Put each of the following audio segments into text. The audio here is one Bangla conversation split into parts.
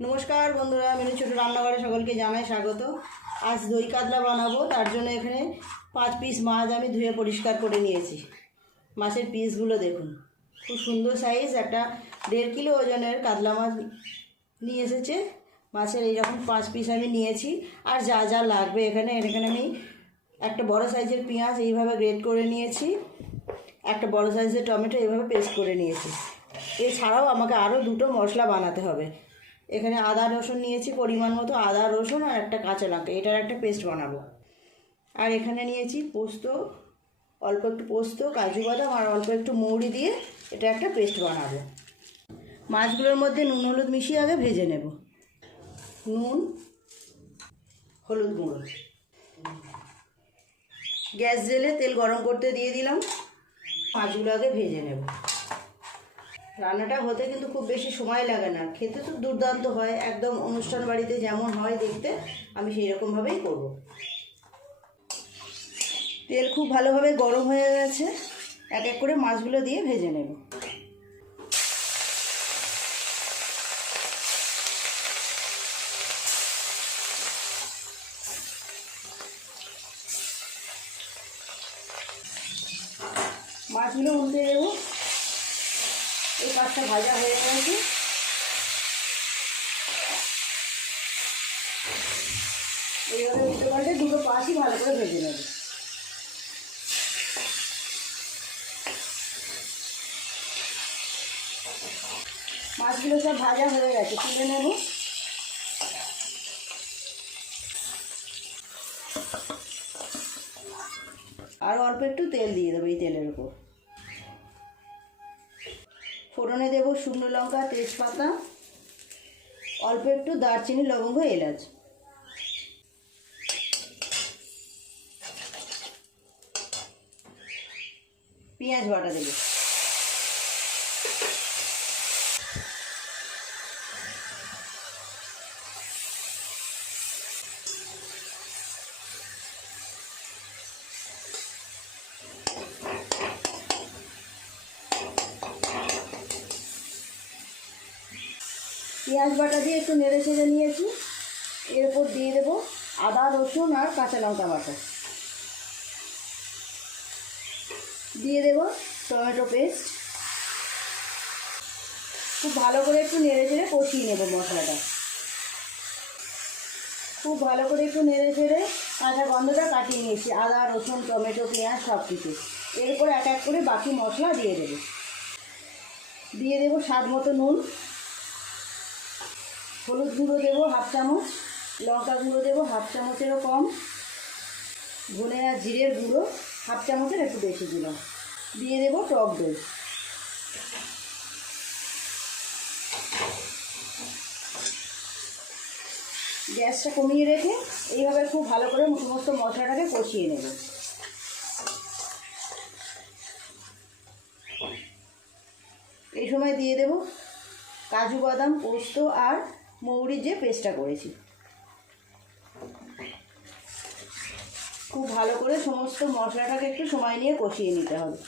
नमस्कार बंधुरा मेनू छोटो रान्नाघरे सकलके जानाई स्वागत। आज दई कातला बानाबो तार जोन्नो एखाने 5 पिस माछ आमि धुए परिष्कार करे निয়েছি। माछेर पिसगुलो देखुन खूब सुंदर साइज একটা 1.5 किलो ওজনের কাতলা মাছ নিয়ে এসেছে। মাছের এই রকম 5 পিস আমি নিয়েছি। আর যা যা লাগবে এখানে আমি একটা বড় সাইজের পেঁয়াজ এইভাবে গ্রেট করে নিয়েছি, একটা বড় সাইজের টমেটো এইভাবে পেস্ট করে নিয়েছি। এছাড়াও আমাকে আরও দুটো মশলা বানাতে হবে। এখানে আদা রসুন নিয়েছি পরিমাণ মতো, আদা রসুন আর একটা কাঁচা লঙ্কা, এটার একটা পেস্ট বানাবো। আর এখানে নিয়েছি পোস্ত, অল্প একটু পোস্ত, কাজু বাদাম আর অল্প একটু মৌরি দিয়ে এটা একটা পেস্ট বানাবো। মাছগুলোর মধ্যে নুন হলুদ মিশিয়ে আগে ভেজে নেব। নুন হলুদ গুঁড়ো, গ্যাস জেলে তেল গরম করতে দিয়ে দিলাম। মাছগুলো আগে ভেজে নেব। রান্নাটা হতে কিন্তু খুব বেশি সময় লাগে না, খেতে তো দুর্দান্ত হয়, একদম অনুষ্ঠান বাড়িতে যেমন হয় দেখতে আমি সেই রকমভাবেই করব। তেল খুব ভালোভাবে গরম হয়ে গেছে, এক এক করে মাছগুলো দিয়ে ভেজে নেব। মাছগুলো উল্টে দেবো। এই পাশটা ভাজা হয়ে গেছে, এইভাবে উল্টে পাল্টে দুটো পাশই ভালো করে ভেজে নেব। মাছগুলো সব ভাজা হয়ে গেছে, তুলে নেব। আর অল্প একটু তেল দিয়ে দেবো এই তেলের উপর। ফোড়নে দেব শুকনো লঙ্কা, তেজপাতা, অল্প একটু দারচিনি, লবঙ্গ, এলাচ। পেঁয়াজ বাটা দেব। পেঁয়াজ বাটা দিয়ে একটু নেড়ে চেড়ে নিয়েছি। এরপর দিয়ে দেবো আদা রসুন আর কাঁচা লঙ্কা বাটা, দিয়ে দেবো টমেটো পেস্ট। খুব ভালো করে একটু নেড়ে চেড়ে কষিয়ে নেব মশলাটা। খুব ভালো করে একটু নেড়ে চেড়ে কাঁচা গন্ধটা কাটিয়ে নিয়েছি, আদা রসুন টমেটো পেঁয়াজ সব কিছু। এরপর এক এক করে বাকি মশলা দিয়ে দেবো। দিয়ে দেবো স্বাদ মতো নুন, হলুদ গুঁড়ো দেবো 1/2 চামচ, লঙ্কা গুঁড়ো দেবো 1/2 চামচেরও কম, ধনে আর জিরের গুঁড়ো 1/2 চামচের একটু বেশি দিলাম। দিয়ে দেবো টক দই। গ্যাসটা কমিয়ে রেখে এইভাবে খুব ভালো করে সমস্ত মশলাটাকে কষিয়ে নেব। এই সময় দিয়ে দেব কাজু বাদাম, পোস্ত আর মৌরি যে পেস্টটা করেছি। খুব ভালো করে সমস্ত মশলাটাকে একটু সময় নিয়ে কষিয়ে নিতে হবে।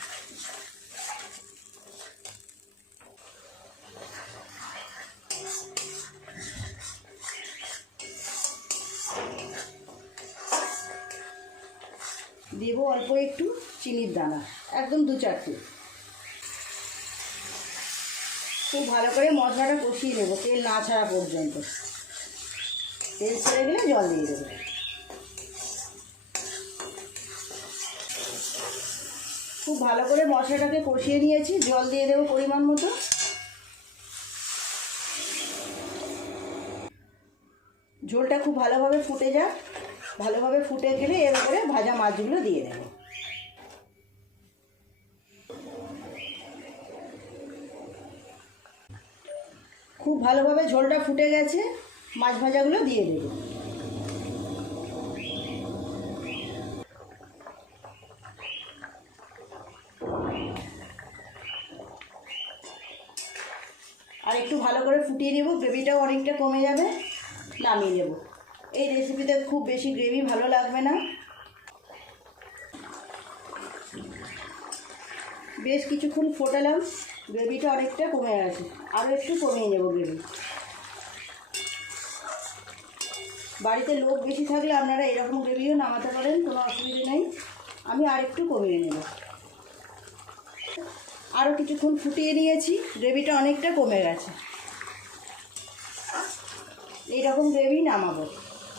দেব অল্প একটু চিনির দানা, একদম 2-4 খুব ভালো করে মশলাটা কষিয়ে নেব তেল না ছাড়া পর্যন্ত। তেল ছেড়ে গেলে জল দিয়ে দেবো। খুব ভালো করে মশলাটাকে কষিয়ে নিয়েছি, জল দিয়ে দেবো পরিমাণ মতো। ঝোলটা খুব ভালোভাবে ফুটে যাক, ভালোভাবে ফুটে গেলে এর উপরে ভাজা মাছগুলো দিয়ে দেবো। খুব ভালোভাবে ঝোলটা ফুটে গেছে, মাছ ভাজাগুলো দিয়ে দেবো। আর একটু ভালো করে ফুটিয়ে নেব, গ্রেভিটাও অনেকটা কমে যাবে, নামিয়ে নেব। এই রেসিপিতে খুব বেশি গ্রেভি ভালো লাগবে না। বেশ কিছুক্ষণ ফোটালাম, গ্রেভিটা অনেকটা কমে গেছে, আরও একটু কমিয়ে নেব গ্রেভি। বাড়িতে লোক বেশি থাকলে আপনারা এরকম গ্রেভিও নামাতে পারেন, কোনো অসুবিধা নেই। আমি আরেকটু কমিয়ে নেব। আরও কিছুক্ষণ ফুটিয়ে নিয়েছি, গ্রেভিটা অনেকটা কমে গেছে। এইরকম গ্রেভি নামাবো।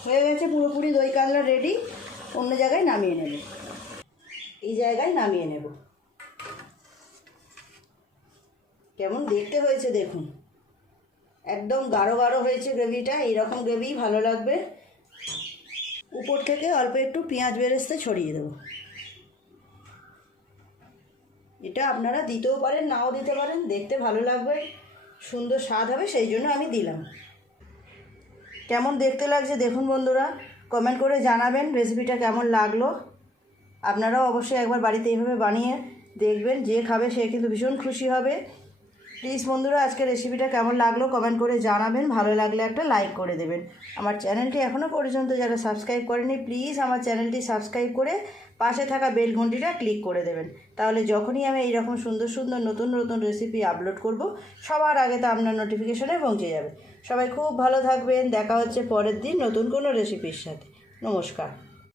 হয়ে গেছে পুরোপুরি দই কাতলা রেডি। অন্য জায়গায় নামিয়ে নেব, এই জায়গায় নামিয়ে নেব। কেমন দেখতে হয়েছে দেখুন, একদম গাঢ় গাঢ় হয়েছে গ্রেভিটা। এইরকম গ্রেভি ভালো লাগবে। উপর থেকে অল্প একটু পেঁয়াজ বেরেস্তা ছড়িয়ে দেবো। এটা আপনারা দিতেও পারেন, নাও দিতে পারেন, দেখতে ভালো লাগবে, সুন্দর স্বাদ হবে, সেই জন্য আমি দিলাম। কেমন দেখতে লাগছে দেখুন বন্ধুরা, কমেন্ট করে জানাবেন রেসিপিটা কেমন লাগলো। আপনারাও অবশ্যই একবার বাড়িতে এইভাবে বানিয়ে দেখবেন, যে খাবে সে কিন্তু ভীষণ খুশি হবে। প্লিজ বন্ধুরা, আজকের রেসিপিটা কেমন লাগলো কমেন্ট করে জানাবেন। ভালো লাগলে একটা লাইক করে দেবেন। আমার চ্যানেলটি এখনও পর্যন্ত যারা সাবস্ক্রাইব করেনি, প্লিজ আমার চ্যানেলটি সাবস্ক্রাইব করে পাশে থাকা বেল ঘন্টিটা ক্লিক করে দেবেন। তাহলে যখনই আমি এইরকম সুন্দর সুন্দর নতুন নতুন রেসিপি আপলোড করব, সবার আগে তো আপনার নোটিফিকেশনে পৌঁছে যাবে। সবাই খুব ভালো থাকবেন। দেখা হচ্ছে পরের দিন নতুন কোনো রেসিপির সাথে। নমস্কার।